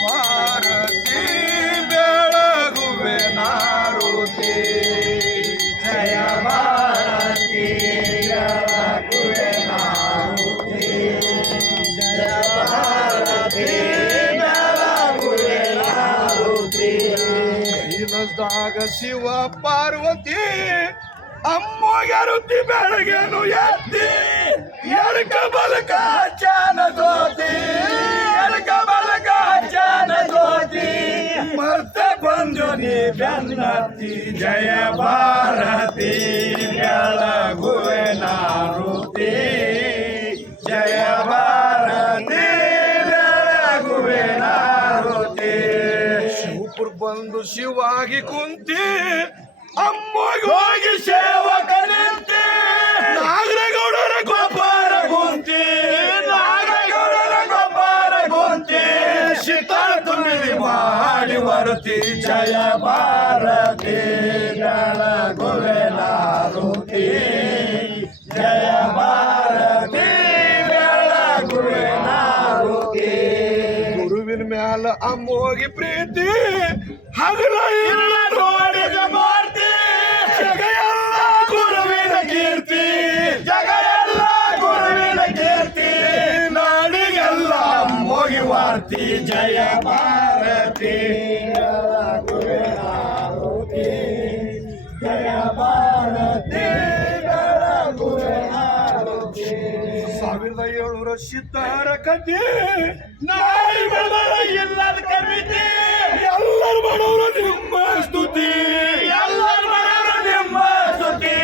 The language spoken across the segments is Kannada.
ಭಾರತಿ ಬೆಳಗುವೆ ನಾರುತಿ ಜಯ ಭಾರತಿ ಬೆಳಗುವೆ ನಾರುತಿ ಜಯ ಭಾರತಿ ಬೆಳಗುವೆ ನಾರುತಿ ಕೈಲಾಸದಾಗ ಶಿವ ಪಾರ್ವತಿ ಅಮ್ಮಗೆರುತಿ ಬೆಳಗೇನು ಎತ್ತಿ ಎಡಕ ಬಲಕ ಚಾನ ಜ್ಯೋತಿ ಎಡಕ ಬಲಕ ಚಾನ ಜ್ಯೋತಿ ಮರ್ತ ಬಂದು ನೀ ಬೆನ್ನತ್ತಿ ಜಯ ಭಾರತಿ ಬೆಳಗುವೆ ನಾರುತಿ ಜಯ ಭಾರತಿ ಬೆಳಗುವೆ ನಾರುತಿ ಶಿವಪುರ ಬಂದು ಶಿವಾಗಿ ಕುಂತಿ ಅಮ್ಮಗೆ ಹೋಗಿ ಸೇವಕ ನಿಂತಿ ನಾಗರಗೌಡರ ಗೊಬ್ಬರ ಕುಂತಿ ನಾಗರಗೌಡರ ಗೊಬ್ಬರ ಕುಂತಿ ಶಿತಾಳ ತುಂಬಿದಿ ಮಾಡಿ ವರುತಿ ಜಯ ಭಾರತಿ ಬೆಳಗುವೆ ನಾರುತಿ ಜಯ ಭಾರತಿ ಬೆಳಗುವೆ ನಾರುತಿ ಗುರುವಿನ ಮ್ಯಾಲ ಅಮ್ಮೋಗಿ ಪ್ರೀತಿ ಹಗಲ ಇರಲ ನೋಡಿದ ಮಾಡ್ತಿ ಜಗ ಎಲ್ಲ ಗುರುವಿನ ಕೀರ್ತಿ ಜಗ ಎಲ್ಲ ಗುರುವಿನ ಕೀರ್ತಿ ನಾಡಿಗೆಲ್ಲ ಅಮ್ಮೋಗಿ ವಾರ್ತಿ ಜಯ ಭಾರತಿ ಬೆಳಗುವೆ ನಾರುತಿ ಜಯ ಭಾರತಿ ಬೆಳಗುವೆ ನಾರುತಿ 1700 ಸಿದ್ಧಾರ ಕಥೆ ನಾಡಿ ಬಡವರ ಇಲ್ಲದ ಕವಿತೆ ಎಲ್ಲರೂ ಬಡವರು ನಿಮ್ಮ ಸ್ತುತಿ ಎಲ್ಲರೂ ಬಡವರು ನಿಮ್ಮ ಸ್ತುತಿ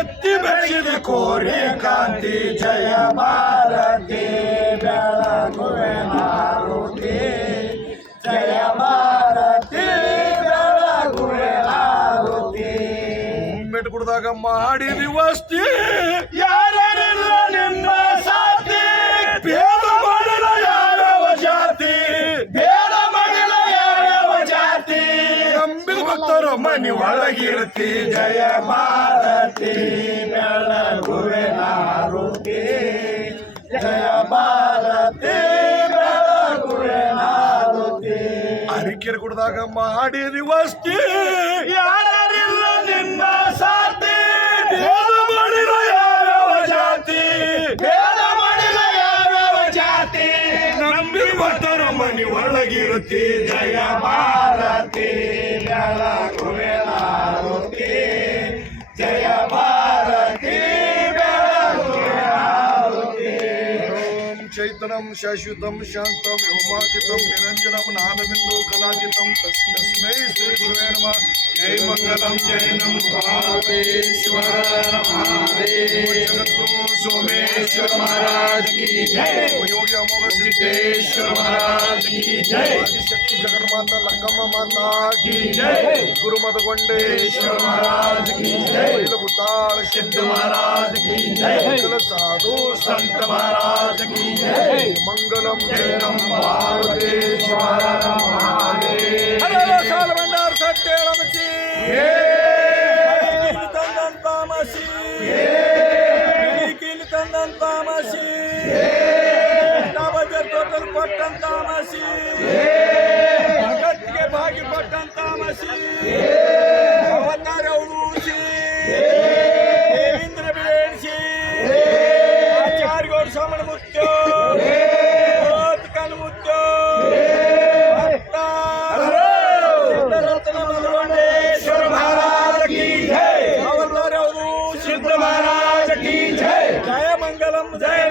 ಎತ್ತಿ ಬೆಳೆಸಿದ ಕೋರಿ ಕಾಂತಿ ಜಯ ಭಾರತಿ ಬೆಳಗುವೆ ನಾರುತಿ ಜಯ ಭಾರತಿ ಬೆಳಗುವೆ ನಾರುತಿ ಮೆಟ್ಟು ಕುಡ್ದಾಗ ಮಾಡಿದಿ ವಸ್ತಿ ಯಾರಿಲ್ಲ ನಿಮ್ಮ ಸಾಥಿ ಭೇದ ಮಾಡಿದ ಯಾವ್ಯಾವ ಜಾತಿ ಭೇದ ಮಾಡಿದ ಯಾವ್ಯಾವ ಜಾತಿ ನಂಬಿದ ಭಕ್ತರು ಮನಿ ಒಳಗಿರ್ತಿ ಜಯ ಭಾರತಿ ಬೆಳಗುವೆ ನಾರುತಿ ಜಯ ಭಾರತಿ ಬೆಳಗುವೆ ನಾರುತಿ ಅರಿಕೆರೆ ಕುಡ್ದಾಗ ಮಾಡಿದಿ ವಸ್ತಿ ಯಾರಿಲ್ಲ ನಿನ್ನ ಸಾಥಿ ಭೇದ ಮಾಡಿದ ಯಾವ್ಯಾವ ಜಾತಿ ಭೇದ ಮಾಡಿದ ಯಾವ್ಯಾವ ಜಾತಿ ನಂಬಿ ಭಕ್ತರ ಮನಿ ಒಳಗಿರುತ್ತಿ ಜಯ ಭಾರತಿ ಬೆಳಗುವೆ ನಾರುತಿ ಜಯ ಭಾರತಿ ಬೆಳಗುವೆ ನಾರುತಿ ಓಂ ಚೈತನ್ಯಂ ಶಾಶ್ವತಂ ಶಾಂತಂ ವ್ಯೋಮಾತೀತಂ ನಿರಂಜನಂ ನಾದಬಿಂದು ಕಲಾತೀತಂ ತಸ್ಮೈ ಶ್ರೀ ಗುರುವೇ ನಮಃ ಜೈ ಮಂಗಲಂ ಜೈ ನಮಃ ಪಾರ್ವತೀಶ್ವರ ಮಹಾದೇವ ಜಗದ್ಗುರು सोमेश्वर महाराज की जय योगी अमोघ सिद्धेश्वर महाराज की जय आदिशक्ति जगन्माता लक्कम्मा माता की जय गुरु मदगोंडेश्वर महाराज की जय भूताल सिद्ध महाराज की जय साधु संत महाराज की जय मंगलम जय नम पार्वतीश्वर महादेव हलो साल भंडार सत्य रमची तामसी तामसी बजर टोटल पट्टन तामसी भगत के भाग्य पट्टन तामसी अवतार उलूसी देवेंद्र बिरेडसी आचार्य गौड़ सामन मुत्यो कन मुत्यो रत्न मधुवंडेश्वर महाराज की जय अवतार उलूसी सिद्ध महाराज की जय जय मंगलम जय